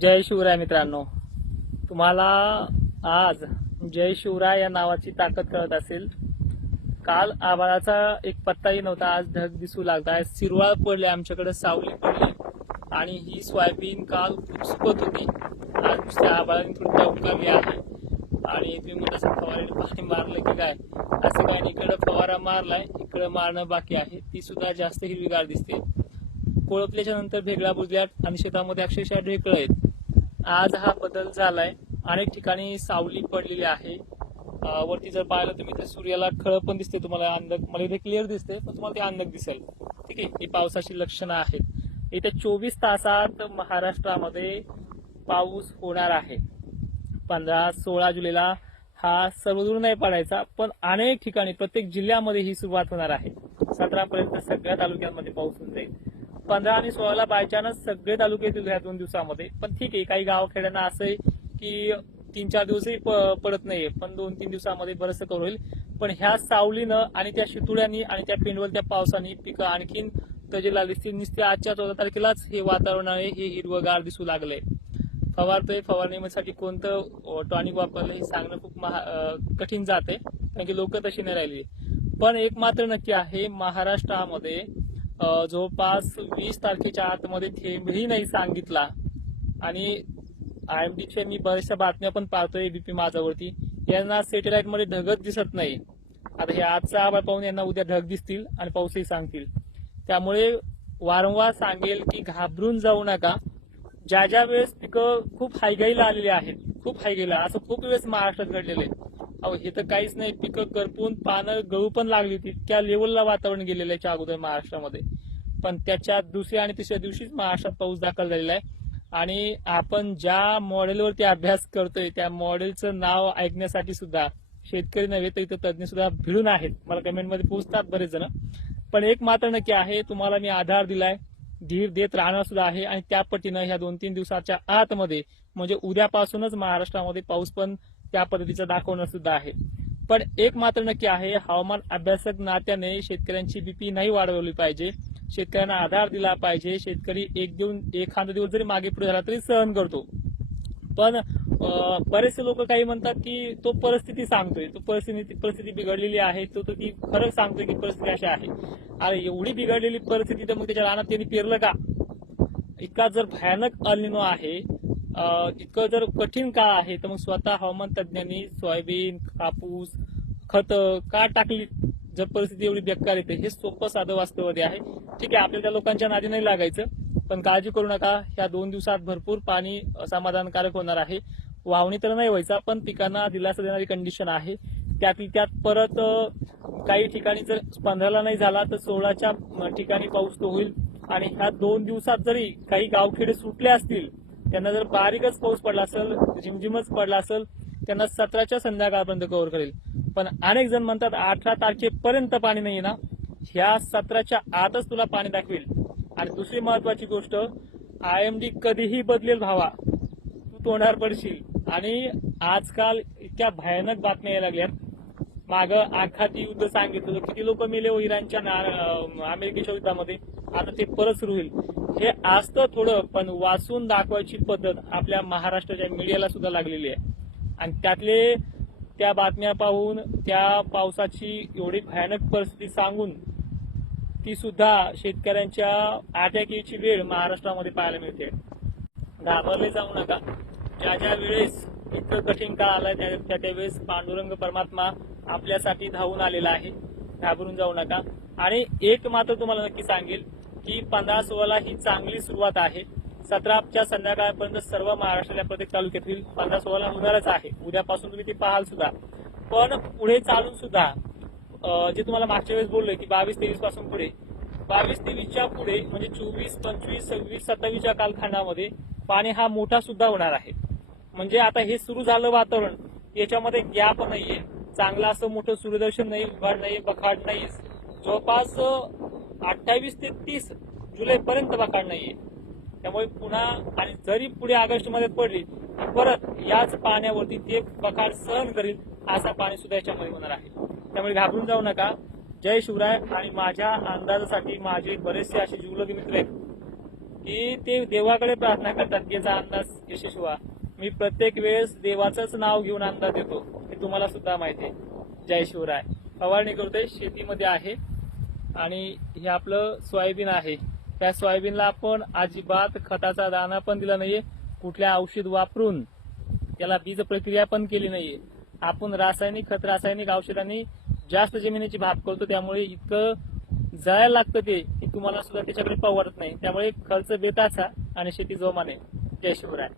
जय शिवराय मित्रांनो, तुम्हाला आज जय शिवराय या नावाची ताकद कळत असेल. काल आभाळाचा एक पत्ताही नव्हता, आज ढग दिसू लागलाय, सिरवाळ पडले, आमच्याकडे सावली पडली आणि ही सोयाबीन काल खूप सुकत होती. आज नुसत्या आभाळाने थोडी दमकावली आहे आणि तुम्ही म्हणत असाल फवाऱ्याने पाणी मारलं की काय, असं काय. इकडं फवारा मारलाय, इकडं मारणं बाकी आहे. ती सुद्धा जास्त हिरवीगार दिसते. कोळपल्याच्या नंतर भेगळा बुजल्यात आणि शेतामध्ये अक्षरशः ढेकळं आहेत. आज हा बदल झालाय. अनेक ठिकाणी सावली पडलेली आहे. वरती जर पाहिलं तुम्ही तर सूर्याला खळ पण दिसते, तुम्हाला अंधक, मला इथे क्लिअर दिसते पण तुम्हाला ते अंधक दिसेल. ठीक आहे, ही पावसाची लक्षणं आहेत. येत्या 24 तासात महाराष्ट्रामध्ये पाऊस होणार आहे. 15-16 जुलैला हा सर्वदूर नाही पडायचा, पण अनेक ठिकाणी प्रत्येक जिल्ह्यामध्ये ही सुरुवात होणार आहे. 17 पर्यंत सगळ्या तालुक्यांमध्ये पाऊस होऊन जाईल. 15 आणि 16ला बायचान्स सगळे तालुके येतील ह्या 2 दिवसामध्ये. पण ठीक आहे, काही गावखेड्यांना असं आहे की 3-4 दिवसही पडत नाहीये, पण 2-3 दिवसामध्ये बरंचसं कव्हर होईल. पण ह्या सावलीनं आणि त्या शितुड्यांनी आणि त्या पेंडवलत्या पावसाने पिकं आणखीन तजेला दिसतील. नुसत्या आजच्या 14 तारखेलाच हे वातावरण आहे, हे हिरवगार दिसू लागलंय. फवारतोय, फवारणीसाठी कोणतं टॉनिक वापरलं हे सांगणं खूप कठीण जाते, कारण की लोक तशी नाही राहिली. पण एक मात्र नक्की आहे, महाराष्ट्रामध्ये जवळपास 20 तारखेच्या आतमध्ये थेंबही नाही सांगितला. आणि IMDच्या मी बऱ्याचशा बातम्या पण पाहतोय एबीपी माझावरती, यांना सॅटेलाइट मध्ये ढगच दिसत नाही. आता हे आजचा आभाळ पाहून यांना उद्या ढग दिसतील आणि पाऊसही सांगतील. त्यामुळे वारंवार सांगेल की घाबरून जाऊ नका. ज्या ज्या वेळेस पिकं खूप हायगाईला आलेली आहेत, खूप हायगाईला, असं खूप वेळेस महाराष्ट्रात घडलेलं आहे. अहो हे तर काहीच नाही, पिकं करपून पानं गळू पण लागली होती, त्या लेवलला वातावरण गेलेलं आहे अगोदर महाराष्ट्रामध्ये. पण त्याच्या दुसऱ्या आणि तिसऱ्या दिवशीच महाराष्ट्रात पाऊस दाखल झालेला आहे. आणि आपण ज्या मॉडेलवरती अभ्यास करतोय त्या मॉडेलचं नाव ऐकण्यासाठी सुद्धा शेतकरी नव्हे तर इथं तज्ज्ञ सुद्धा भिडून आहेत. मला कमेंटमध्ये पोहोचतात बरेच जण. पण एक मात्र नक्की आहे, तुम्हाला मी आधार दिलाय, धीर देत राहणार सुद्धा आहे. आणि त्या पटीनं ह्या 2-3 दिवसाच्या आतमध्ये म्हणजे उद्यापासूनच महाराष्ट्रामध्ये पाऊस पण त्या पद्धतीचा दाखवणं सुद्धा आहे. पण एक मात्र नक्की आहे, हवामान अभ्यासक नात्याने शेतकऱ्यांची बीपी नाही वाढवली पाहिजे, शेतकऱ्यांना आधार दिला पाहिजे. शेतकरी एखादा दिवस जरी मागे पुढे झाला तरी सहन करतो. पण बरेचसे लोक काही म्हणतात की तो परिस्थिती सांगतोय, तो परिस्थिती बिघडलेली आहे, तो ती खरं सांगतोय की परिस्थिती अशी आहे. अरे एवढी बिघडलेली परिस्थिती तर मग त्याच्या रानात त्यांनी पेरलं का? इतका जर भयानक अल निनो आहे, इतकं जर कठीण काळ आहे, तर मग स्वतः हवामान तज्ज्ञांनी सोयाबीन, कापूस, खत का टाकली जर परिस्थिती एवढी बेकार येते? हे सोपं साधं वास्तववादी आहे. ठीक आहे, आपल्याला त्या लोकांच्या नादी नाही लागायचं, पण काळजी करू नका. ह्या 2 दिवसात भरपूर पाणी समाधानकारक होणार आहे. वावणी तर नाही व्हायचा, पण पिकांना दिलासा देणारी कंडिशन आहे. त्यातली त्यात परत काही ठिकाणी जर 15ला नाही झाला तर 16च्या ठिकाणी पाऊस तो होईल. आणि ह्या 2 दिवसात जरी काही गावखेडे सुटले असतील, त्यांना जर बारीकच पाऊस पडला असेल, झिमझिमच पडला असेल, त्यांना 17च्या संध्याकाळपर्यंत कव्हर करेल. पण अनेक जण म्हणतात 18 तारखेपर्यंत पाणी नाही ना, ह्या 17च्या आतच तुला पाणी दाखवेल. आणि दुसरी महत्वाची गोष्ट, IMD कधीही बदलेल भावा, तू तोंडावर पडशील. आणि आजकाल इतक्या भयानक बातम्या यायला लागल्यात. मागं आखाती युद्ध सांगितलं, किती लोक मेले हो इराणच्या अमेरिकेच्या युद्धामध्ये, आता ते परत सुरू होईल. हे असतं थोडं, पण वाचून दाखवायची पद्धत आपल्या महाराष्ट्राच्या मीडियाला सुद्धा लागलेली आहे. आणि त्यातले त्या बातम्या पाहून त्या पावसाची एवढी भयानक परिस्थिती सांगून ती सुद्धा शेतकऱ्यांच्या आट्याकीची वेळ महाराष्ट्रामध्ये पाहायला मिळते. घाबरले जाऊ नका. ज्या ज्या वेळेस इतकं कठीण काळ आलाय त्या वेळेस पांडुरंग परमात्मा आपल्यासाठी धावून आलेला आहे. घाबरून जाऊ नका. आणि एक मात्र तुम्हाला नक्की सांगेल की 15-16ला ही चांगली सुरुवात आहे. 17च्या संध्याकाळपर्यंत सर्व महाराष्ट्राच्या प्रत्येक तालुक्यातील 15-16ला होणारच आहे. उद्यापासून तुम्ही ती पाहाल सुद्धा. पण पुढे चालून सुद्धा जे तुम्हाला मागच्या वेळेस बोललोय की 22-23 पासून पुढे, 22-23च्या पुढे म्हणजे 24, 25, 26, 27च्या कालखंडामध्ये पाणी हा मोठा सुद्धा होणार आहे. म्हणजे आता हे सुरू झालं वातावरण, याच्यामध्ये गॅप नाहीये, चांगलं असं मोठं सूर्यदर्शन नाही, उघाड नाही, बखाड नाही. जवळपास 28 ते 30 जुलैपर्यंत बखाड नाहीये. त्यामुळे पुन्हा, आणि जरी पुढे ऑगस्टमध्ये पडली परत याच पाण्यावरती ते बखाड सहन करील असा पाणी सुद्धा याच्यामध्ये होणार आहे. त्यामुळे घाबरून जाऊ नका. जय शिवराय. आणि माझ्या अंदाजासाठी माझे बरेचसे असे जीवलग मित्र आहेत की ते देवाकडे प्रार्थना करतात की याचा अंदाज यशस्वी व्हा. मी प्रत्येक वेळेस देवाचंच नाव घेऊन अंदाज देतो, हे तुम्हाला सुद्धा माहिती आहे. जय शिवराय. फवारणी करतोय, शेतीमध्ये आहे आणि हे आपलं सोयाबीन आहे. त्या सोयाबीनला आपण अजिबात खताचा दाणा पण दिला नाहीये, कुठल्या औषध वापरून त्याला बीज प्रक्रिया पण केली नाहीये. आपण रासायनिक खत, रासायनिक औषधांनी जास्त जमिनीची भाप करतो, त्यामुळे इतकं जळायला लागतं ते की तुम्हाला सुद्धा त्याच्याकडे परवडत नाही. त्यामुळे खर्च बेताचा आणि शेती जोमाने. जय शिवराय.